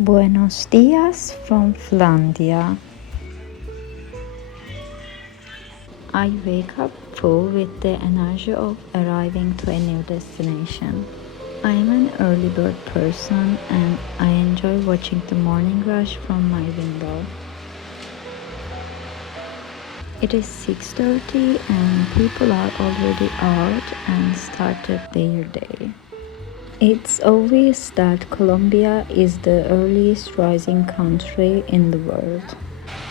Buenos dias from Finlandia. I wake up full with the energy of arriving to a new destination. I am an early bird person and I enjoy watching the morning rush from my window. It is 6:30 and people are already out and started their day. It's obvious that Colombia is the earliest rising country in the world.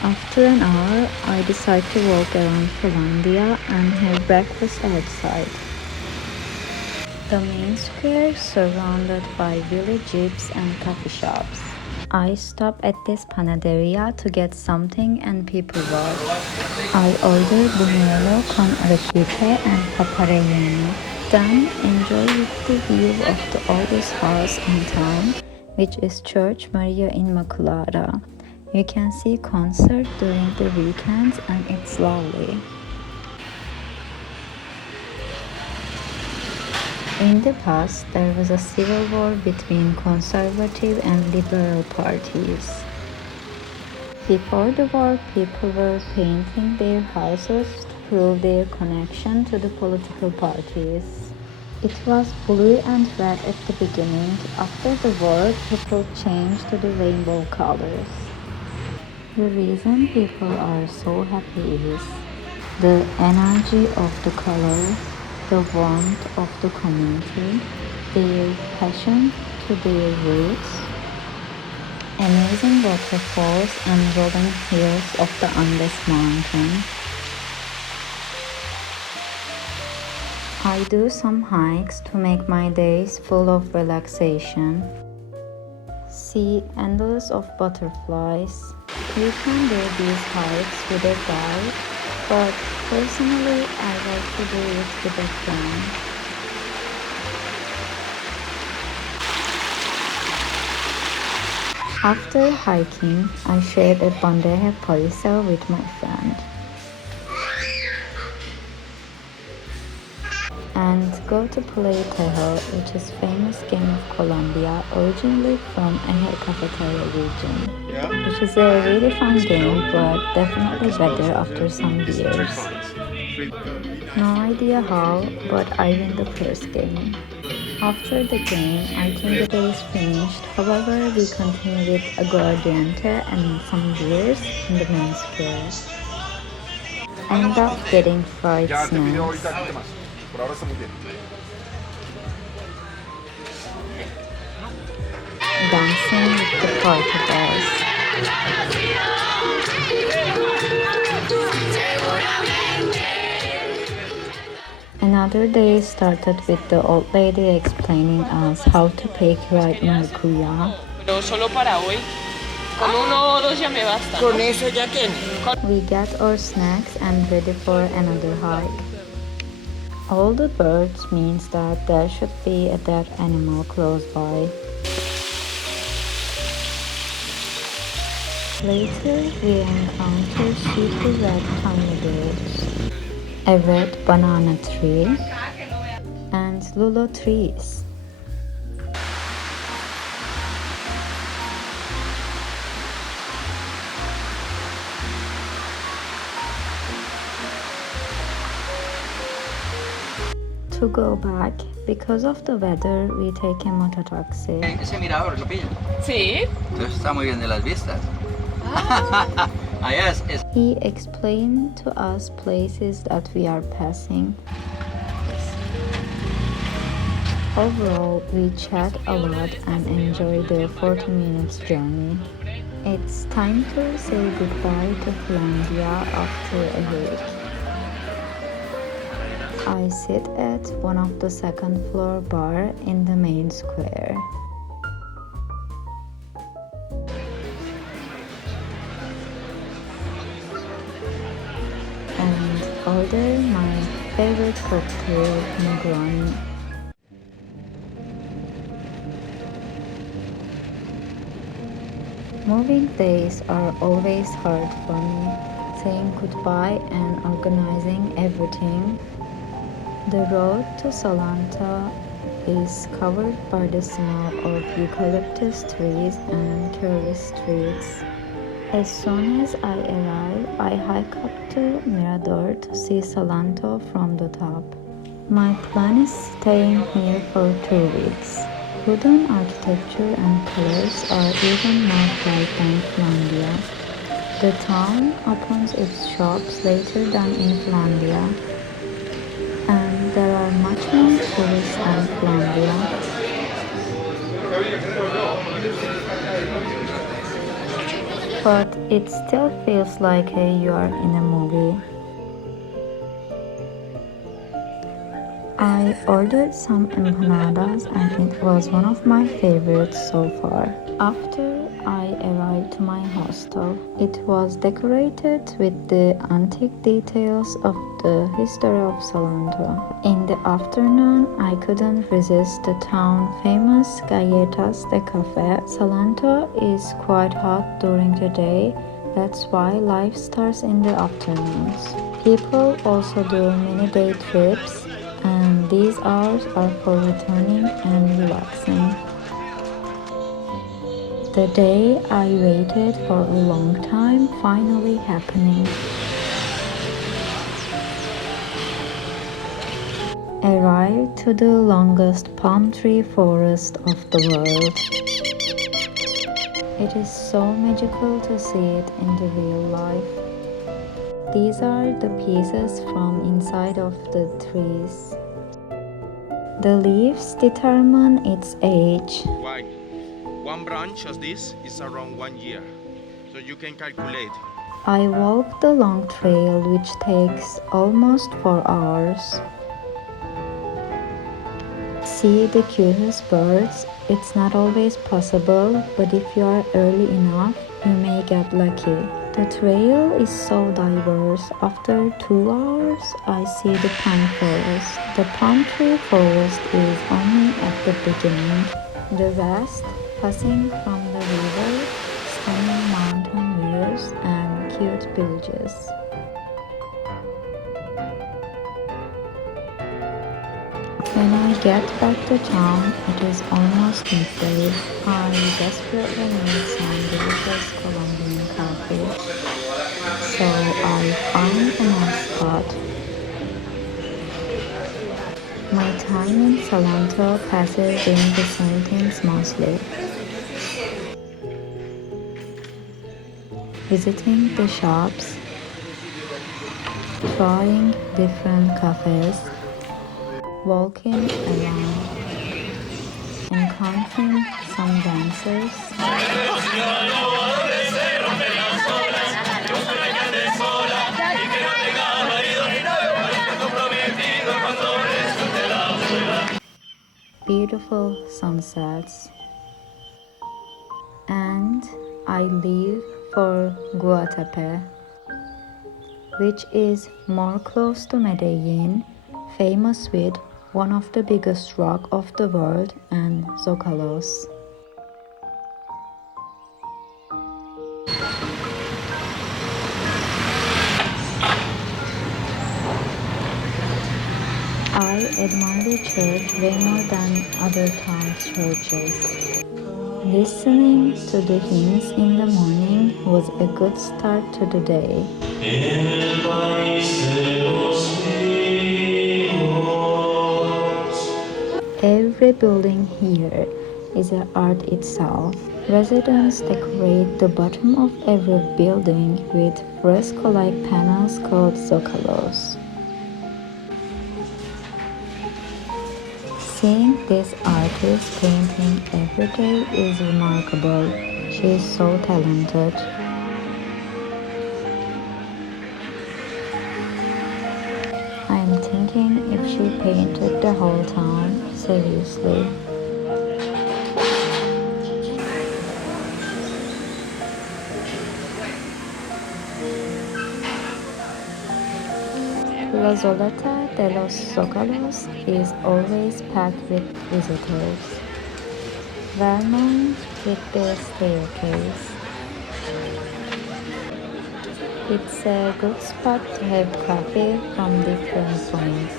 After an hour, I decide to walk around Finlandia and have breakfast outside. The main square is surrounded by villages and coffee shops. I stop at this panaderia to get something and people watch. I order buñuelo con arequipe and papa relleno. Then enjoy with the view of the oldest house in town, which is Church Maria Immaculata. You can see concerts during the weekends and it's lovely. In the past, there was a civil war between conservative and liberal parties. Before the war, people were painting their houses to prove their connection to the political parties. It was blue and red at the beginning. After the war, people changed to the rainbow colors. The reason people are so happy is the energy of the color, the warmth of the community, their passion to their roots, amazing waterfalls and rolling hills of the Andes mountain. I do some hikes to make my days full of relaxation. See endless of butterflies. You can do these hikes with a guide, but personally I like to do it with a friend. After hiking, I shared a bandeja paisa with my friend. And go to play Tejo, which is famous game of Colombia, originally from Eje Cafetero region, which is a really fun game, but definitely better after some beers. No idea how, but I win the first game. After the game, I think the day is finished. However, we continue with aguardiente and some beers in the main square. End up getting fried snacks. Dancing with the party boys. Another day started with the old lady explaining us how to pick right maracuya. Pero solo para hoy. Con uno o dos ya me basta. Con eso ya tiene. We get our snacks and ready for another hike. All the birds means that there should be a dead animal close by. Later, we encounter super red honeydews, a red banana tree, and lulo trees. To go back, because of the weather, we take a mototaxi. Ese mirador, ¿lo pilla? Sí. Entonces está muy bien de las vistas. Allá es. He explained to us places that we are passing. Overall, we chat a lot and enjoy the 40 minutes journey. It's time to say goodbye to Finlandia after a week. I sit at one of the second floor bar in the main square. And order my favorite cocktail, Negroni. Moving days are always hard for me, saying goodbye and organizing everything. The road to Salanta is covered by the smell of eucalyptus trees and curvy streets. As soon as I arrive, I hike up to Mirador to see Salento from the top. My plan is staying here for 2 weeks. Wooden architecture and colors are even more bright than Finlandia. The town opens its shops later than in Finlandia, and there are much more tourists than Finlandia. But it still feels like you are in a movie. I ordered some empanadas and it was one of my favorites so far. After I arrived to my hostel, it was decorated with the antique details of the history of Salento. In the afternoon, I couldn't resist the town famous galletas de café. Salento is quite hot during the day, that's why life starts in the afternoons. People also do mini day trips, and these hours are for returning and relaxing. The day I waited for a long time finally happening. Arrived to the longest palm tree forest of the world. It is so magical to see it in the real life. These are the pieces from inside of the trees. The leaves determine its age. Why? One branch as this is around 1 year, so you can calculate. I walked the long trail which takes almost 4 hours. See the cutest birds. It's not always possible, but if you are early enough, you may get lucky. The trail is so diverse. After 2 hours, I see the pine forest. The palm tree forest is only at the beginning. The rest, passing from the river, stunning mountain views, and cute villages. When I get back to town, it is almost midday. I desperately need some delicious Colombian coffee, so I find a nice spot. My time in Salento passes doing the same things mostly. Visiting the shops, trying different cafes, walking around, encountering some dancers, beautiful sunsets, and I leave for Guatapé, which is more close to Medellin, famous with one of the biggest rock of the world and zócalos. I admire the church way more than other towns' churches. Listening to the hymns in the morning was a good start to the day. Every building here is an art itself. Residents decorate the bottom of every building with fresco-like panels called zócalos. Seeing this artist painting every day is remarkable. She is so talented. I am thinking if she painted the whole town, seriously. La Zoleta de los Zócalos is always packed with visitors. Well-known with their staircase. It's a good spot to have coffee from different points.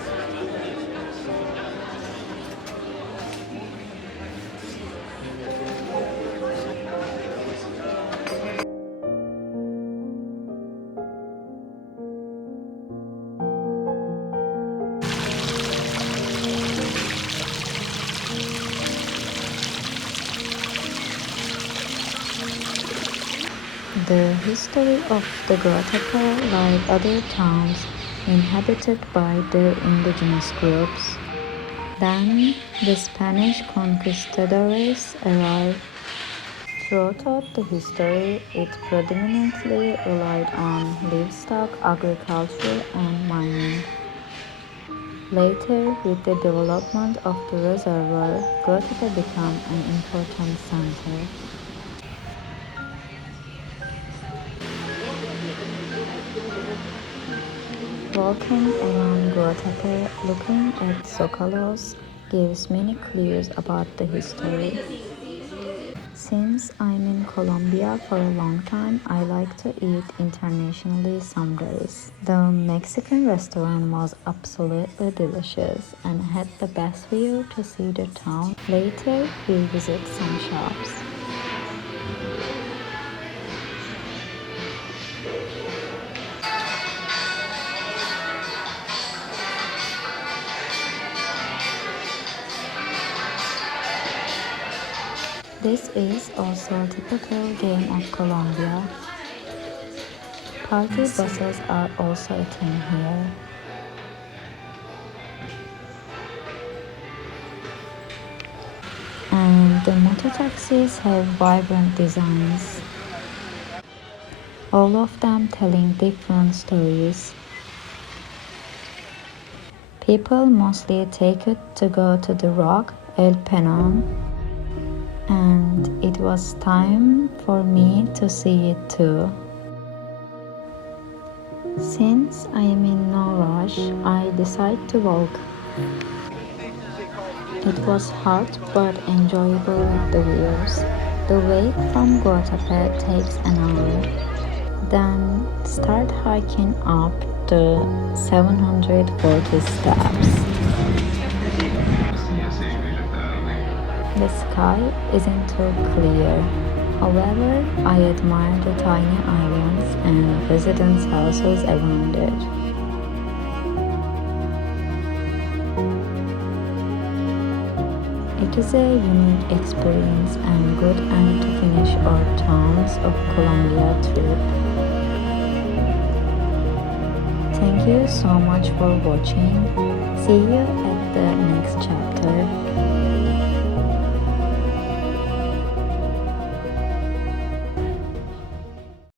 The history of the Guatapé, like other towns inhabited by the indigenous groups. Then the Spanish conquistadores arrived. Throughout the history, it predominantly relied on livestock, agriculture, and mining. Later, with the development of the reservoir, Guatapé became an important center. Walking around Guatapé, looking at Zocolos, gives many clues about the history. Since I'm in Colombia for a long time, I like to eat internationally some days. The Mexican restaurant was absolutely delicious and had the best view to see the town. Later, we'll visit some shops. This is also a typical game of Colombia. Party buses are also a thing here. And the motor taxis have vibrant designs, all of them telling different stories. People mostly take it to go to the rock El Penon, and it was time for me to see it too. Since I am in no rush, I decide to walk. It was hard but enjoyable with the views. The way from Guatapé takes an hour. Then start hiking up the 740 steps. The sky isn't too clear. However, I admire the tiny islands and residence houses around it. It is a unique experience and good end to finish our Towns of Colombia trip. Thank you so much for watching. See you at the next chapter.